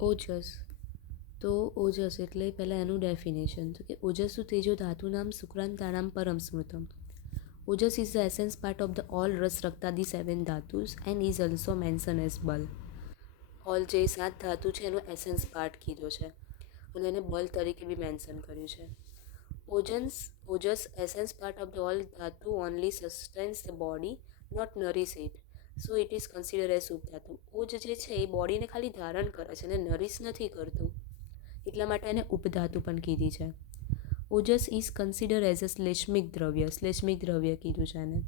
ઓજસ. તો ઓજસ એટલે પહેલાં એનું ડેફિનેશન તો કે ઓજસ્સુ તેજો ધાતુનામ શુક્રાંતાનામ પરમ સ્મૃતમ. Ojas is the essence part of the all rasa રક્તાદી 7 ધાતુસ and is also mention as bala. All જે 7 ધાતુ છે એનો એસેન્સ પાર્ટ કીધો છે અને એને બલ તરીકે બી મેન્શન કર્યું છે. Ojas essence part of the all dhatu only sustains the body, not nourish it. So it is consider as upadhatu. ઓજ જે છે એ બોડીને ખાલી ધારણ કરે છે અને નરિશ નથી કરતું, એટલા માટે એને ઉપધાતુ પણ કીધી છે. ઓજસ ઇઝ કન્સિડર એઝ અ શ્લેષ્મિક દ્રવ્ય કીધું છે એને.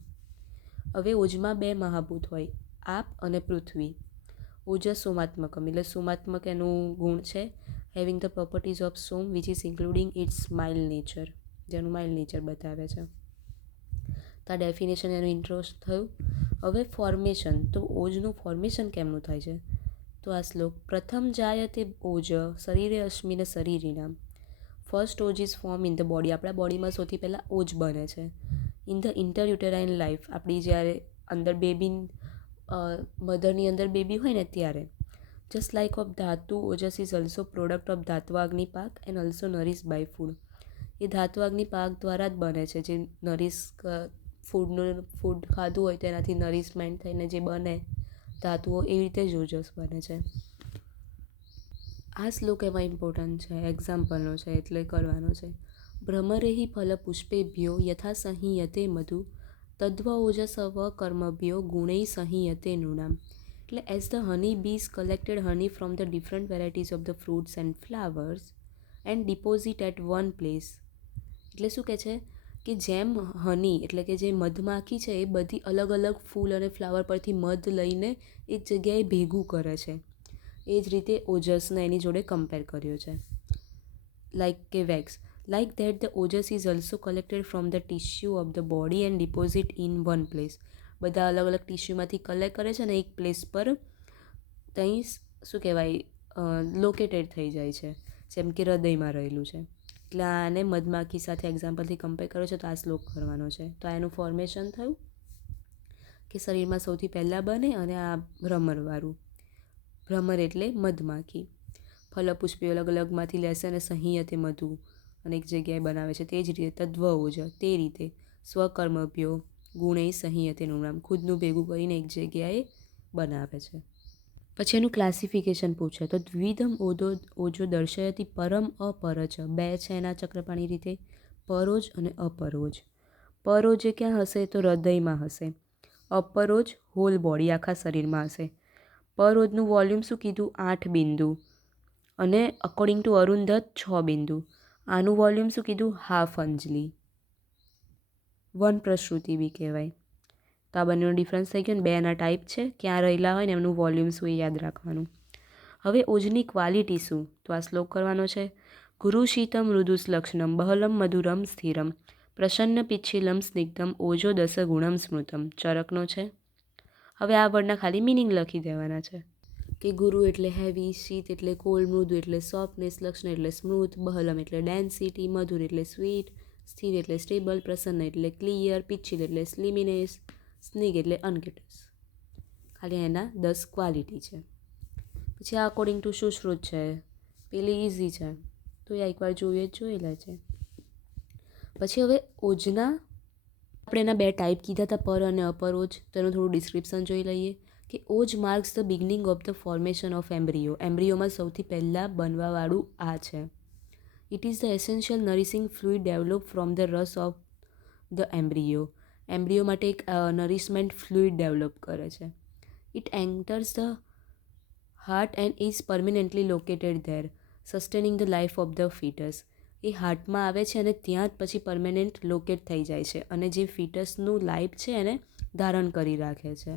હવે ઓજમાં 2 મહાભૂત હોય, આપ અને પૃથ્વી. ઓજસ સોમાત્મકમ એટલે સોમાત્મક એનું ગુણ છે, હેવિંગ ધ પ્રોપર્ટીઝ ઓફ સોમ which is including its mild nature, જેનું માઇલ્ડ નેચર બતાવે છે. તો આ ડેફિનેશન એનું ઇન્ટ્રોસ્ટ થયું. હવે ફોર્મેશન, તો ઓજનું ફોર્મેશન કેમનું થાય છે? તો આ શ્લોક પ્રથમ જાયતે ઓજ શરીરે અશ્મિન શરીરિનામ. First oja is form in the body. આપણા બોડીમાં સૌથી પહેલાં ઓજ બને છે. ઇન ધ ઇન્ટરયુટેરાઇન લાઈફ, આપણી જ્યારે અંદર બેબી મધરની અંદર બેબી હોય ને ત્યારે. જસ્ટ લાઇક ઓફ ધાતુ ઓજસ ઇઝ ઓલ્સો પ્રોડક્ટ ઓફ ધાત્વાગ્નિ પાક એન્ડ ઓલ્સો નરિશ બાય ફૂડ. એ ધાત્વાગ્નિ પાક દ્વારા જ બને છે, જે નરિશ ફૂડ ખાધું હોય તેનાથી નરિશમેન્ટ થઈને જે બને ધાતુઓ, એવી રીતે જ ઓજસ બને છે. આ શ્લોક એમાં ઇમ્પોર્ટન્ટ છે, એક્ઝામ્પલનો છે એટલે કરવાનો છે. ભ્રમરેહી ફલ પુષ્પેભ્યો યથા સંહીયતે મધુ તદ્વ ઓજસવ કર્મભ્યો ગુણૈ સંહીયતે નૃણામ. એટલે as the honey bees collected honey from the different varieties of the fruits and flowers and deposit at one place. એટલે શું કહે છે કે જેમ હની એટલે કે જે મધમાખી છે એ બધી અલગ અલગ ફૂલ અને ફ્લાવર પરથી મધ લઈને એક જગ્યાએ ભેગું કરે છે, એ જ રીતે ઓજસને એની જોડે કમ્પેર કર્યો છે. લાઇક કે wax, like that the Ojas is also collected from the tissue of the body and deposit in one place. બધા અલગ અલગ ટિશ્યુમાંથી કલેક્ટ કરે છે અને એક પ્લેસ પર ત્યાં શું કહેવાય લોકેટેડ થઈ જાય છે, જેમ કે હૃદયમાં રહેલું છે. એટલે આને મધમાખી સાથે એક્ઝામ્પલથી કમ્પેર કર્યો છે, તો આ શ્લોક કરવાનો છે. તો આ એનું ફોર્મેશન થયું કે શરીરમાં સૌથી પહેલાં બને અને આ ભ્રમરવાળું. ભ્રમર એટલે મધમાખી. ફલપુષ્પીઓ અલગ અલગમાંથી લેશે અને સંહીયતે મધુ અને એક જગ્યાએ બનાવે છે. તે જ રીતે તદ્વ ઓજ, તે રીતે સ્વકર્મભ્યો ગુણે સંહીયતે નૃણામ, ખુદનું ભેગું કરીને એક જગ્યાએ બનાવે છે. પછી એનું ક્લાસિફિકેશન પૂછે તો દ્વિધમ ઓજો દર્શયતી પરમ અપરચ. 2 છે એના ચક્રપાણી રીતે, પરોજ અને અપરોજ. પરોજ એ ક્યાં હશે? તો હૃદયમાં હશે. અપરોજ હોલ બોડી, આખા શરીરમાં હશે. પરોજનું વોલ્યુમ શું કીધું? 8 બિંદુ અને અકોર્ડિંગ ટુ અરુંધત 6 બિંદુ. આનું વોલ્યુમ શું કીધું? હાફ અંજલિ. વન પ્રશ્રુતિ બી કહેવાય. તો આ બંનેનો ડિફરન્સ થઈ ગયો ને. 2ના ટાઈપ છે, ક્યાં રહેલા હોય ને એમનું વોલ્યુમ શું એ યાદ રાખવાનું. હવે ઓજની ક્વોલિટી શું? તો આ શ્લોક કરવાનો છે. ગુરુ શીતમ મૃદુસ્લક્ષણમ બહલમ મધુરમ સ્થિરમ પ્રસન્ન પિચ્છિલમ સ્નિગ્ધમ ઓજો દસ ગુણમ સ્મૃતમ. ચરકનો છે. હવે આ વર્ડના ખાલી મિનિંગ લખી દેવાના છે કે ગુરુ એટલે હેવી, શીત એટલે કોલ્ડ, મૃદુ એટલે સોફ્ટનેસ, લક્ષણ એટલે સ્મૂથ, બહલમ એટલે ડેન્સિટી, મધુર એટલે સ્વીટ, સ્થિર એટલે સ્ટેબલ, પ્રસન્ન એટલે ક્લિયર, પિચ્છિલ એટલે સ્લિમિનેસ, સ્નિગ એટલે અનકેટસ. ખાલી એના 10 ક્વોલિટી છે. પછી આ અકોર્ડિંગ ટુ સુશ્રુત છે, પેલી ઇઝી છે, તો એ એકવાર જોઈએ જોઈ લે છે. પછી હવે ઓજના આપણે એના 2 ટાઈપ કીધા હતા, પર અને અપર ઓજ. તો એનું થોડું ડિસ્ક્રિપ્શન જોઈ લઈએ કે oja marks the beginning of the formation of embryo. એમ્બ્રિયોમાં સૌથી પહેલાં બનવાવાળું આ છે. It is the essential nourishing fluid develop from the rasa of the embryo. Embryo માટે એક નરિશમેન્ટ ફ્લુઇડ ડેવલપ કરે છે. It enters the heart and is permanently located there sustaining the life of the foetus. એ હાર્ટમાં આવે છે અને ત્યાં જ પછી પરમેનન્ટ લોકેટ થઈ જાય છે અને જે ફીટસનું લાઈફ છે એને ધારણ કરી રાખે છે.